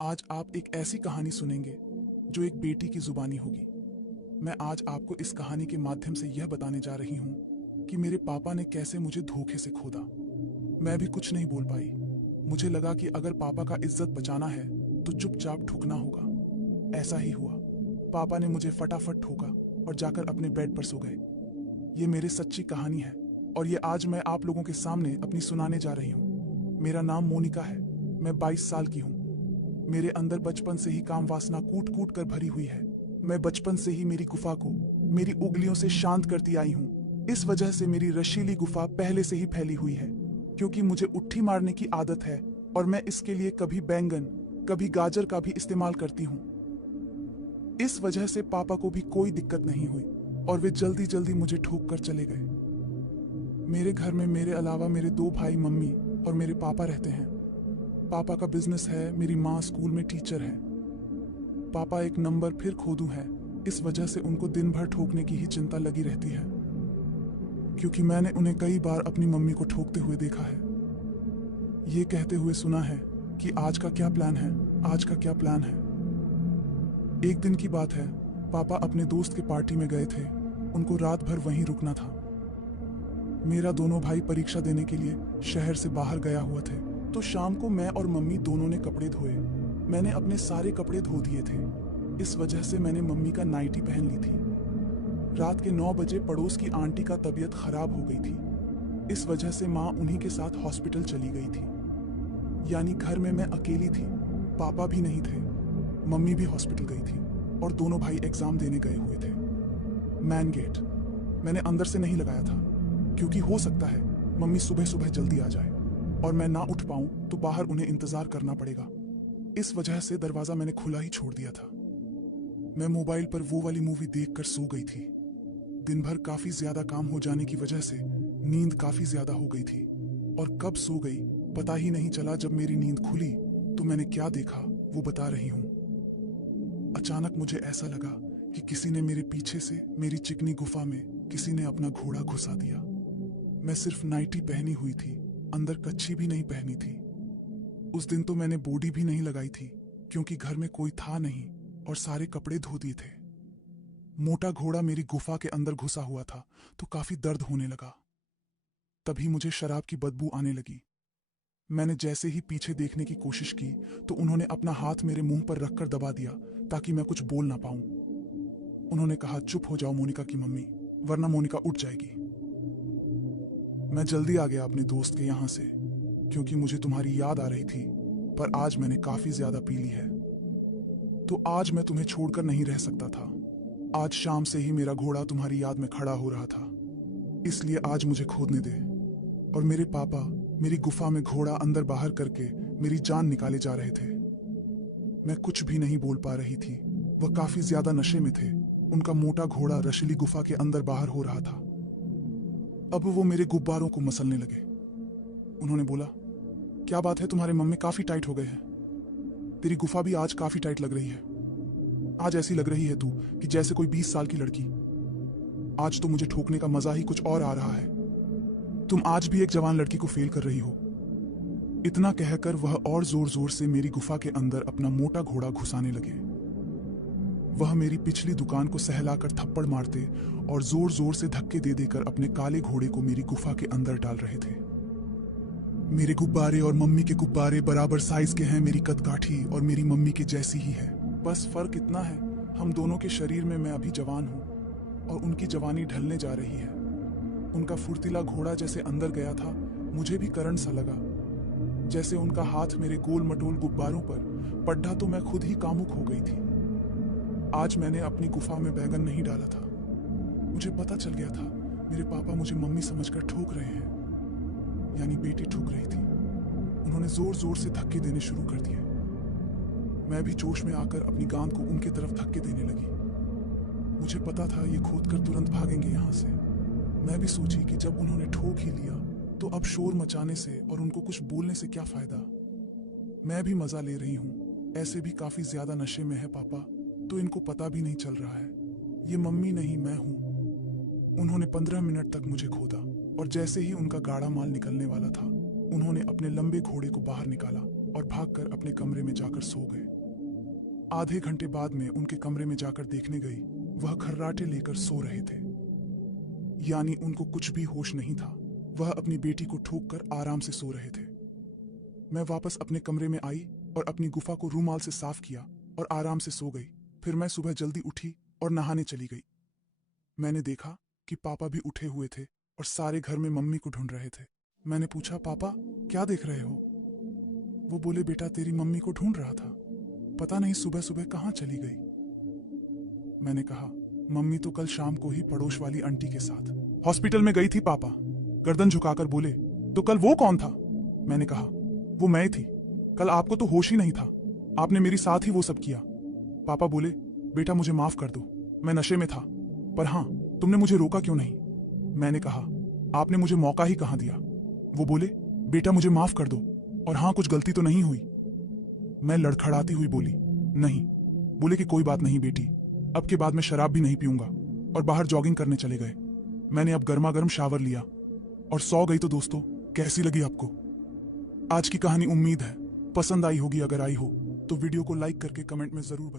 आज आप एक ऐसी कहानी सुनेंगे जो एक बेटी की जुबानी होगी। मैं आज आपको इस कहानी के माध्यम से यह बताने जा रही हूँ कि मेरे पापा ने कैसे मुझे धोखे से खोदा। मैं भी कुछ नहीं बोल पाई। मुझे लगा कि अगर पापा का इज्जत बचाना है तो चुपचाप ठुकना होगा। ऐसा ही हुआ। पापा ने मुझे फटाफट ठोका और जाकर अपने बेड पर सो गए। ये मेरी सच्ची कहानी है और ये आज मैं आप लोगों के सामने अपनी सुनाने जा रही हूँ। मेरा नाम मोनिका है। मैं 22 साल की हूँ। मेरे अंदर बचपन से ही काम वासना कूट कूट कर भरी हुई है। मैं बचपन से ही मेरी गुफा को मेरी उंगलियों से शांत करती आई हूँ। इस वजह से मेरी रशीली गुफा पहले से ही फैली हुई है, क्योंकि मुझे उट्ठी मारने की आदत है और मैं इसके लिए कभी बैंगन कभी गाजर का भी इस्तेमाल करती हूँ। इस वजह से पापा को भी कोई दिक्कत नहीं हुई और वे जल्दी जल्दी मुझे ठोक कर चले गए। मेरे घर में मेरे अलावा मेरे 2 भाई, मम्मी और मेरे पापा रहते हैं। पापा का बिजनेस है, मेरी माँ स्कूल में टीचर है। पापा एक नंबर फिर खोदू है, इस वजह से उनको दिन भर ठोकने की ही चिंता लगी रहती है, क्योंकि मैंने उन्हें कई बार अपनी मम्मी को ठोकते हुए देखा है। ये कहते हुए सुना है कि आज का क्या प्लान है, आज का क्या प्लान है। एक दिन की बात है, पापा अपने दोस्त के पार्टी में गए थे। उनको रात भर वहीं रुकना था। मेरा दोनों भाई परीक्षा देने के लिए शहर से बाहर गया हुआ थे, तो शाम को मैं और मम्मी दोनों ने कपड़े धोए। मैंने अपने सारे कपड़े धो दिए थे। इस वजह से मैंने मम्मी का नाइटी पहन ली थी। रात के 9 बजे पड़ोस की आंटी का तबीयत खराब हो गई थी। इस वजह से माँ उन्हीं के साथ हॉस्पिटल चली गई थी। यानी घर में मैं अकेली थी। पापा भी नहीं थे। मम्मी भी हॉस्पिटल गई थी और दोनों भाई एग्जाम देने गए हुए थे। मैन गेट मैंने अंदर से नहीं लगाया था, क्योंकि हो सकता है मम्मी सुबह सुबह जल्दी आ जाए और मैं ना उठ पाऊं तो बाहर उन्हें इंतजार करना पड़ेगा। इस वजह से दरवाजा मैंने खुला ही छोड़ दिया था। मैं मोबाइल पर वो वाली मूवी देखकर सो गई थी। दिन भर काफी ज्यादा काम हो जाने की वजह से नींद काफी ज्यादा हो गई थी और कब सो गई पता ही नहीं चला। जब मेरी नींद खुली तो मैंने क्या देखा वो बता रही हूँ। अचानक मुझे ऐसा लगा कि किसी ने मेरे पीछे से मेरी चिकनी गुफा में किसी ने अपना घोड़ा घुसा दिया। मैं सिर्फ नाइटी पहनी हुई थी, अंदर कच्छी भी नहीं पहनी थी। उस दिन तो मैंने बॉडी भी नहीं लगाई थी, क्योंकि घर में कोई था नहीं और सारे कपड़े धो दिए थे। मोटा घोड़ा मेरी गुफा के अंदर घुसा हुआ था तो काफी दर्द होने लगा। तभी मुझे शराब की बदबू आने लगी। मैंने जैसे ही पीछे देखने की कोशिश की तो उन्होंने अपना हाथ मेरे मुंह पर रखकर दबा दिया ताकि मैं कुछ बोल ना पाऊं। उन्होंने कहा, चुप हो जाओ मोनिका की मम्मी, वरना मोनिका उठ जाएगी। मैं जल्दी आ गया अपने दोस्त के यहाँ से, क्योंकि मुझे तुम्हारी याद आ रही थी, पर आज मैंने काफी ज्यादा पी ली है, तो आज मैं तुम्हें छोड़कर नहीं रह सकता था। आज शाम से ही मेरा घोड़ा तुम्हारी याद में खड़ा हो रहा था, इसलिए आज मुझे खोदने दे। और मेरे पापा मेरी गुफा में घोड़ा अंदर बाहर करके मेरी जान निकाले जा रहे थे। मैं कुछ भी नहीं बोल पा रही थी। वह काफी ज्यादा नशे में थे। उनका मोटा घोड़ा रशीली गुफा के अंदर बाहर हो रहा था। अब वो मेरे गुब्बारों को मसलने लगे। उन्होंने बोला, क्या बात है, तुम्हारे मम्मी काफी टाइट हो गए हैं। तेरी गुफा भी आज काफी टाइट लग रही है। आज ऐसी लग रही है तू कि जैसे कोई 20 साल की लड़की। आज तो मुझे ठोकने का मजा ही कुछ और आ रहा है। तुम आज भी एक जवान लड़की को फेल कर रही हो। इतना कहकर वह और जोर जोर से मेरी गुफा के अंदर अपना मोटा घोड़ा घुसाने लगे। वह मेरी पिछली दुकान को सहलाकर थप्पड़ मारते और जोर जोर से धक्के दे देकर अपने काले घोड़े को मेरी गुफा के अंदर डाल रहे थे। मेरे गुब्बारे और मम्मी के गुब्बारे बराबर साइज के हैं। मेरी कदकाठी और मेरी मम्मी के जैसी ही है, बस फर्क इतना है हम दोनों के शरीर में मैं अभी जवान हूँ और उनकी जवानी ढलने जा रही है। उनका फुर्तीला घोड़ा जैसे अंदर गया था, मुझे भी करंट सा लगा। जैसे उनका हाथ मेरे गोल मटोल गुब्बारों पर पड्डा तो मैं खुद ही कामुक हो गई थी। आज मैंने अपनी गुफा में बैगन नहीं डाला था। मुझे पता चल गया था मेरे पापा मुझे मम्मी समझकर ठोक रहे हैं, यानी बेटी ठुक रही थी। उन्होंने जोर जोर से धक्के देने शुरू कर दिए। मैं भी जोश में आकर अपनी गांड को उनके तरफ धक्के देने लगी। मुझे पता था ये खोदकर तुरंत भागेंगे यहाँ से। मैं भी सोची कि जब उन्होंने ठोक ही लिया तो अब शोर मचाने से और उनको कुछ बोलने से क्या फायदा। मैं भी मजा ले रही हूँ, ऐसे भी काफी ज्यादा नशे में है पापा, तो इनको पता भी नहीं चल रहा है। ये मम्मी नहीं मैं हूँ। उन्होंने 15 मिनट तक मुझे खोदा और जैसे ही उनका गाढ़ा माल निकलने वाला था, उन्होंने अपने लंबे घोड़े को बाहर निकाला और भागकर अपने कमरे में जाकर सो गए। आधे घंटे बाद में उनके कमरे में जाकर देखने गई, वह खर्राटे लेकर सो रहे थे, यानी उनको कुछ भी होश नहीं था। वह अपनी बेटी को ठोक कर आराम से सो रहे थे। मैं वापस अपने कमरे में आई और अपनी गुफा को रूमाल से साफ किया और आराम से सो गई। फिर मैं सुबह जल्दी उठी और नहाने चली गई। मैंने देखा कि पापा भी उठे हुए थे और सारे घर में मम्मी को ढूंढ रहे थे। मैंने पूछा, पापा क्या देख रहे हो? वो बोले, बेटा तेरी मम्मी को ढूंढ रहा था, पता नहीं सुबह सुबह कहाँ चली गई। मैंने कहा, मम्मी तो कल शाम को ही पड़ोस वाली आंटी के साथ हॉस्पिटल में गई थी। पापा गर्दन झुकाकर बोले, तो कल वो कौन था? मैंने कहा, वो मैं थी। कल आपको तो होश ही नहीं था, आपने मेरी साथ ही वो सब किया। पापा बोले, बेटा मुझे माफ कर दो, मैं नशे में था, पर हाँ तुमने मुझे रोका क्यों नहीं? मैंने कहा, आपने मुझे मौका ही कहाँ दिया। वो बोले, बेटा मुझे माफ कर दो, और हाँ कुछ गलती तो नहीं हुई? मैं लड़खड़ाती हुई बोली, नहीं। बोले कि कोई बात नहीं बेटी, अब के बाद मैं शराब भी नहीं पीऊंगा, और बाहर जॉगिंग करने चले गए। मैंने अब गर्मा गर्म शावर लिया और सो गई। तो दोस्तों, कैसी लगी आपको आज की कहानी? उम्मीद है पसंद आई होगी। अगर आई हो तो वीडियो को लाइक करके कमेंट में जरूर बताएं।